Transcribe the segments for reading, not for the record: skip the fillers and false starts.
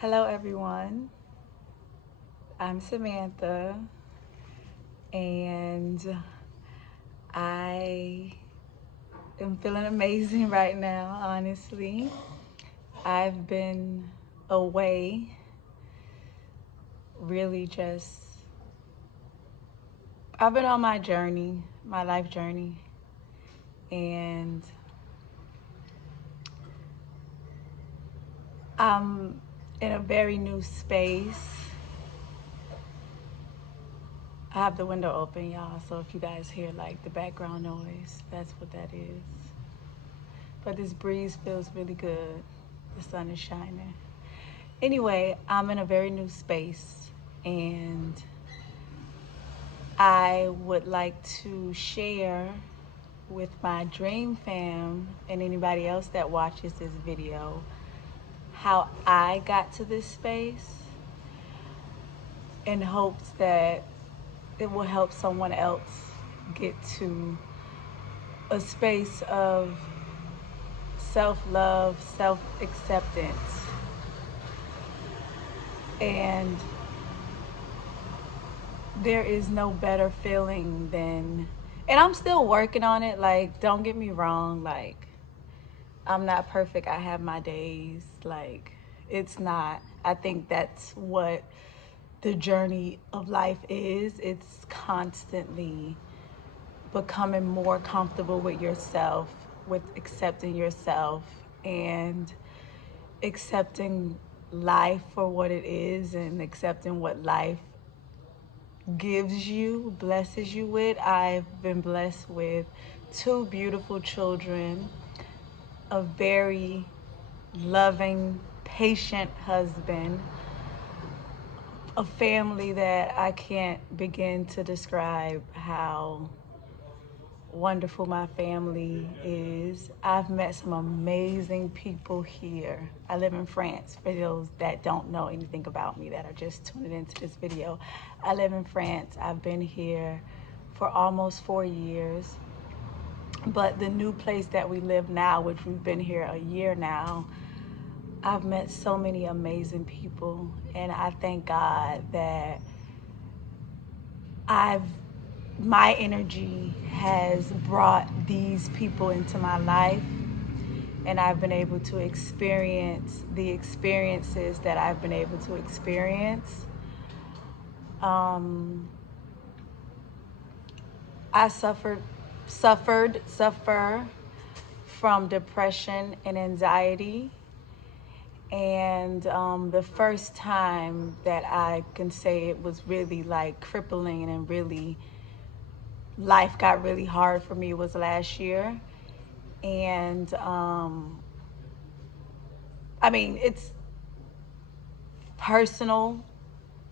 Hello, everyone. I'm Samantha, and I am feeling amazing right now, honestly. I've been away, really just, I've been on my journey, my life journey, and I'm in a very new space. I have the window open, y'all, so if you guys hear like the background noise, that's what that is. But this breeze feels really good. The sun is shining. Anyway, I'm in a very new space and I would like to share with my dream fam and anybody else that watches this video how I got to this space in hopes that it will help someone else get to a space of self-love, self-acceptance. And there is no better feeling than, and I'm still working on it. Like, don't get me wrong. Like, I'm not perfect. I have my days. Like, it's not. I think that's what the journey of life is. It's constantly becoming more comfortable with yourself, with accepting yourself and accepting life for what it is and accepting what life gives you, blesses you with. I've been blessed with two beautiful children, a very loving, patient husband, a family that I can't begin to describe how wonderful my family is. I've met some amazing people here. I live in France, for those that don't know anything about me that are just tuning into this video. I live in France. I've been here for almost 4 years. But the new place that we live now, which we've been here a year now, I've met so many amazing people, and I thank God that I've my energy has brought these people into my life, and I've been able to experience the experiences that I've been able to experience. Um, I suffer from depression and anxiety. And the first time that I can say it was really like crippling and really life got really hard for me was last year. And I mean, it's personal,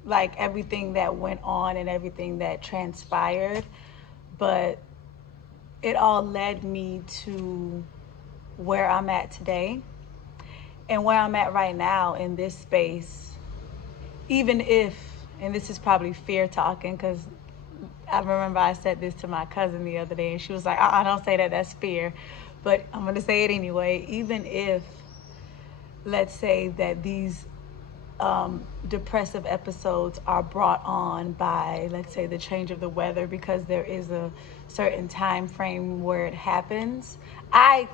like everything that went on and everything that transpired, but it all led me to where I'm at today and where I'm at right now in this space. Even if, and this is probably fear talking, because I remember I said this to my cousin the other day and she was like, I don't say that, that's fear. But I'm going to say it anyway. Even if, let's say that these depressive episodes are brought on by, let's say, the change of the weather, because there is a certain time frame where it happens. I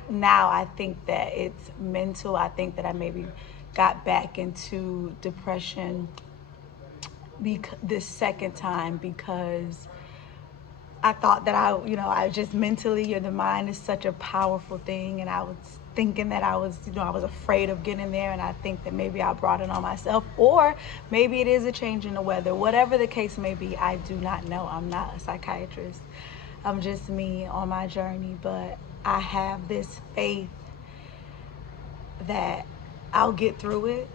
think that it's mental. I think that I maybe got back into depression this second time because I thought that I just mentally, the mind is such a powerful thing. And I was thinking that I was afraid of getting there. And I think that maybe I brought it on myself, or maybe it is a change in the weather. Whatever the case may be, I do not know. I'm not a psychiatrist. I'm just me on my journey. But I have this faith that I'll get through it,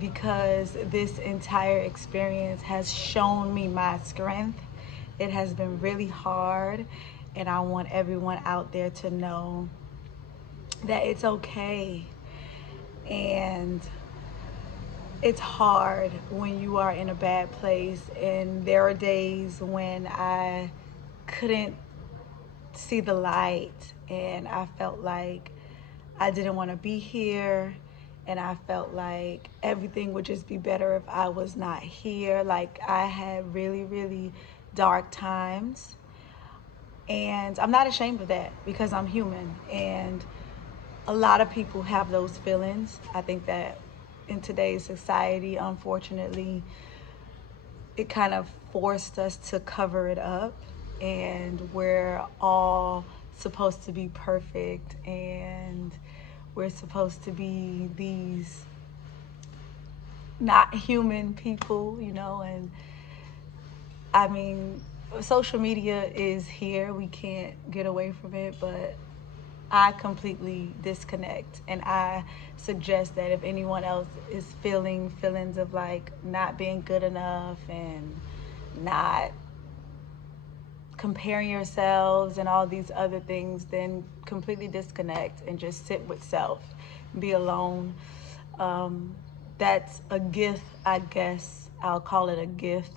because this entire experience has shown me my strength. It has been really hard, and I want everyone out there to know that it's okay. And it's hard when you are in a bad place, and there are days when I couldn't see the light and I felt like I didn't want to be here, and I felt like everything would just be better if I was not here. Like I had really, really dark times, and I'm not ashamed of that because I'm human. And a lot of people have those feelings. I think that in today's society, unfortunately, it kind of forced us to cover it up, and we're all supposed to be perfect, and we're supposed to be these not human people, you know. And I mean, social media is here, we can't get away from it, but I completely disconnect. And I suggest that if anyone else is feeling feelings of like not being good enough and not comparing yourselves and all these other things, then completely disconnect and just sit with self, be alone. Um, that's a gift, I guess. I'll call it a gift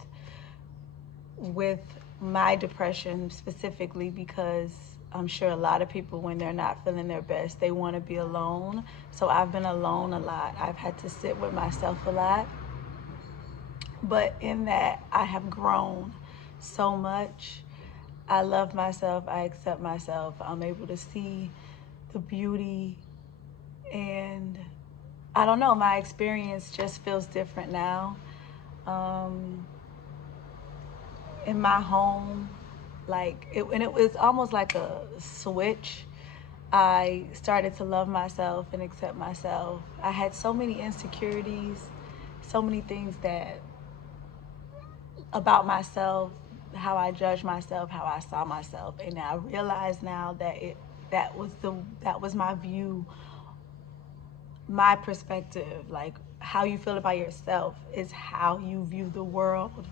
with my depression specifically, because I'm sure a lot of people, when they're not feeling their best, they want to be alone. So I've been alone a lot. I've had to sit with myself a lot. But in that, I have grown so much. I love myself. I accept myself. I'm able to see the beauty, and I don't know, my experience just feels different now. Um, in my home, and it was almost like a switch. I started to love myself and accept myself. I had so many insecurities, so many things that about myself, how I judged myself, how I saw myself, and I realize now that that was my view, my perspective. Like how you feel about yourself is how you view the world.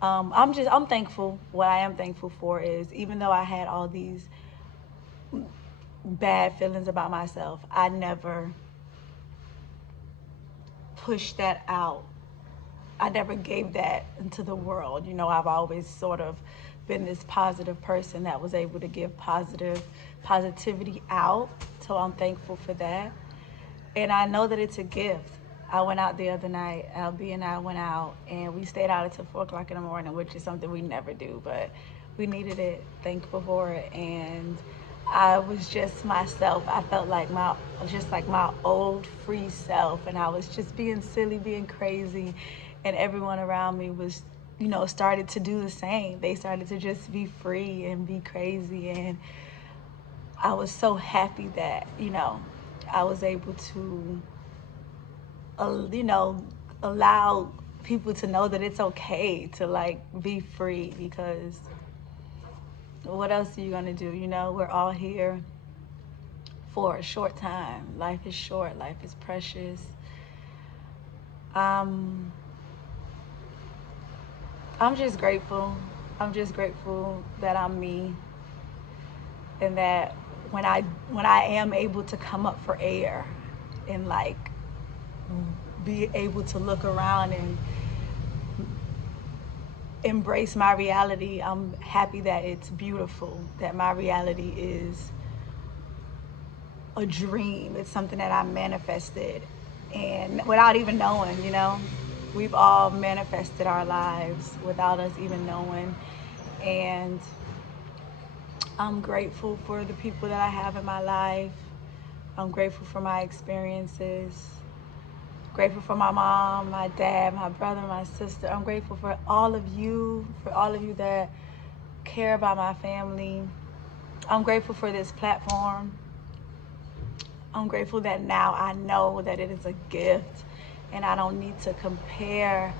I'm thankful. What I am thankful for is, even though I had all these bad feelings about myself, I never pushed that out. I never gave that into the world. You know, I've always sort of been this positive person that was able to give positivity out. So I'm thankful for that. And I know that it's a gift. I went out the other night, LB and I went out, and we stayed out until 4 o'clock in the morning, which is something we never do, but we needed it, thankful for it. And I was just myself. I felt like my old free self, and I was just being silly, being crazy, and everyone around me was, you know, started to do the same. They started to just be free and be crazy, and I was so happy that, you know, I was able to, you know, allow people to know that it's okay to like be free, because what else are you gonna do? You know, we're all here for a short time. Life is short, life is precious. Um, I'm just grateful. I'm just grateful that I'm me, and that when I am able to come up for air and like be able to look around and embrace my reality, I'm happy that it's beautiful, that my reality is a dream. It's something that I manifested, and without even knowing, you know, we've all manifested our lives without us even knowing. And I'm grateful for the people that I have in my life. I'm grateful for my experiences. Grateful for my mom, my dad, my brother, my sister. I'm grateful for all of you, that care about my family. I'm grateful for this platform. I'm grateful that now I know that it is a gift, and I don't need to compare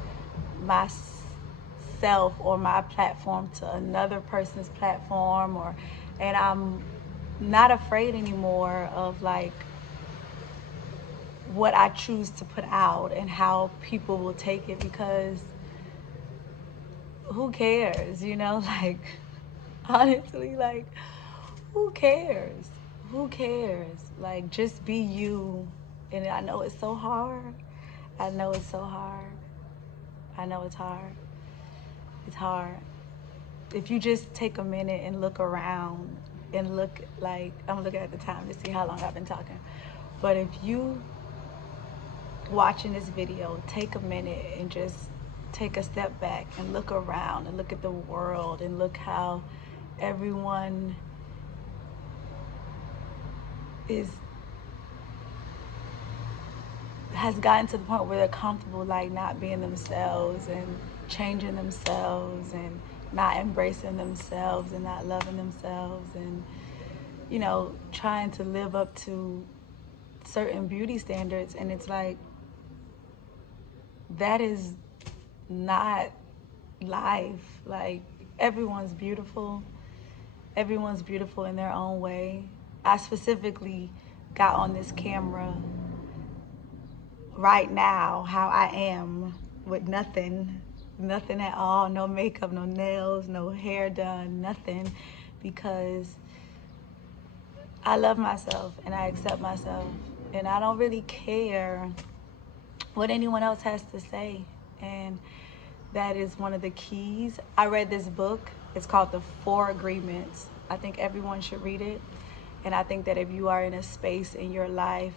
myself or my platform to another person's platform, and I'm not afraid anymore of like what I choose to put out and how people will take it, because who cares, you know? Like, honestly, like, who cares? Who cares? Like, just be you. And I know it's so hard. I know it's so hard. I know it's hard. It's hard. If you just take a minute and look around and look, like, I'm looking at the time to see how long I've been talking. But if you watching this video, take a minute and just take a step back and look around and look at the world and look how everyone has gotten to the point where they're comfortable like not being themselves and changing themselves and not embracing themselves and not loving themselves and, you know, trying to live up to certain beauty standards. And it's like, that is not life. Like, everyone's beautiful. Everyone's beautiful in their own way. I specifically got on this camera right now how I am with nothing at all, no makeup, no nails, no hair done, nothing, because I love myself and I accept myself and I don't really care what anyone else has to say. And that is one of the keys. I read this book. It's called The 4 Agreements. I think everyone should read it. And I think that if you are in a space in your life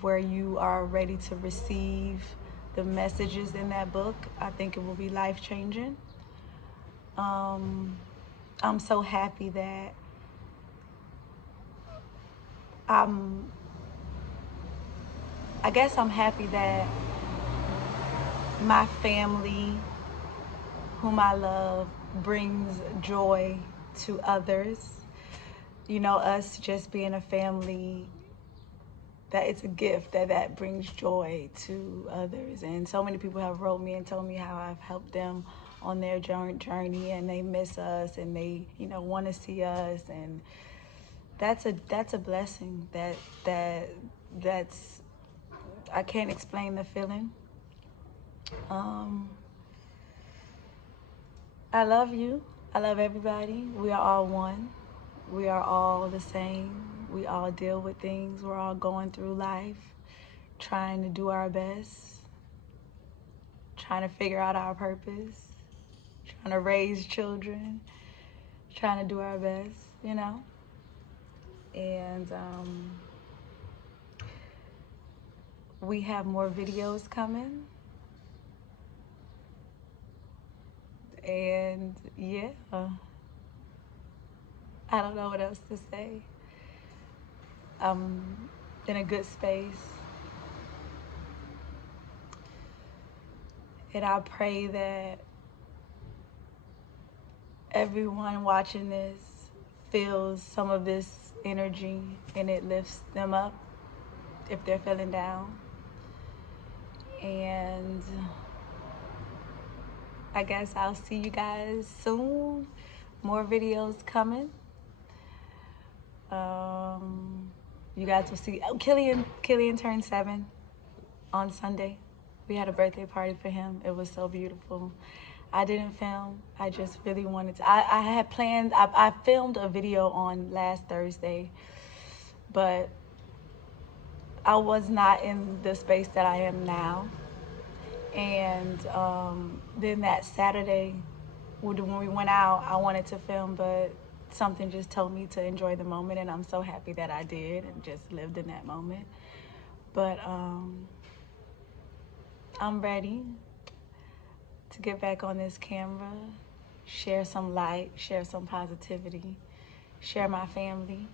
where you are ready to receive the messages in that book, I think it will be life-changing. I'm so happy that I guess I'm happy that my family, whom I love, brings joy to others. You know, us just being a family, that it's a gift that brings joy to others. And so many people have wrote me and told me how I've helped them on their journey and they miss us and they, you know, want to see us. And that's a blessing. That's I can't explain the feeling. I love you. I love everybody. We are all one. We are all the same. We all deal with things. We're all going through life, trying to do our best, trying to figure out our purpose, trying to raise children, trying to do our best, you know? And we have more videos coming. And yeah, I don't know what else to say. I'm in a good space. And I pray that everyone watching this feels some of this energy and it lifts them up if they're feeling down. And I guess I'll see you guys soon. More videos coming. You guys will see. Oh, Killian turned 7 on Sunday. We had a birthday party for him. It was so beautiful. I didn't film. I just really wanted to. I had planned. I filmed a video on last Thursday, but I was not in the space that I am now. And then that Saturday, when we went out, I wanted to film, but something just told me to enjoy the moment, and I'm so happy that I did and just lived in that moment. But I'm ready to get back on this camera, share some light, share some positivity, share my family.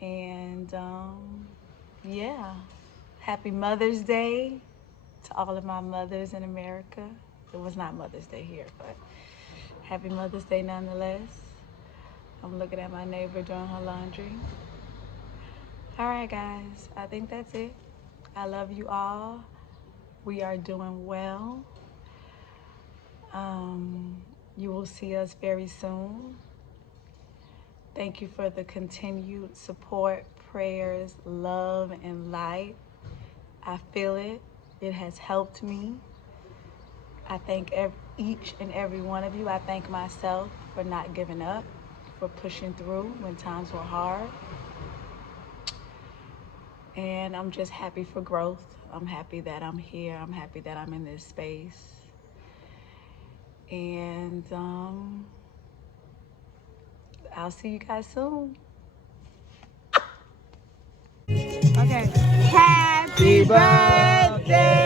And yeah, happy Mother's Day to all of my mothers in America. It was not Mother's Day here, but happy Mother's Day nonetheless. I'm looking at my neighbor doing her laundry. All right, guys, I think that's it. I love you all. We are doing well. You will see us very soon. Thank you for the continued support, prayers, love, and light. I feel it. It has helped me. I thank each and every one of you. I thank myself for not giving up, for pushing through when times were hard. And I'm just happy for growth. I'm happy that I'm here. I'm happy that I'm in this space. And I'll see you guys soon. Okay. Happy birthday. day.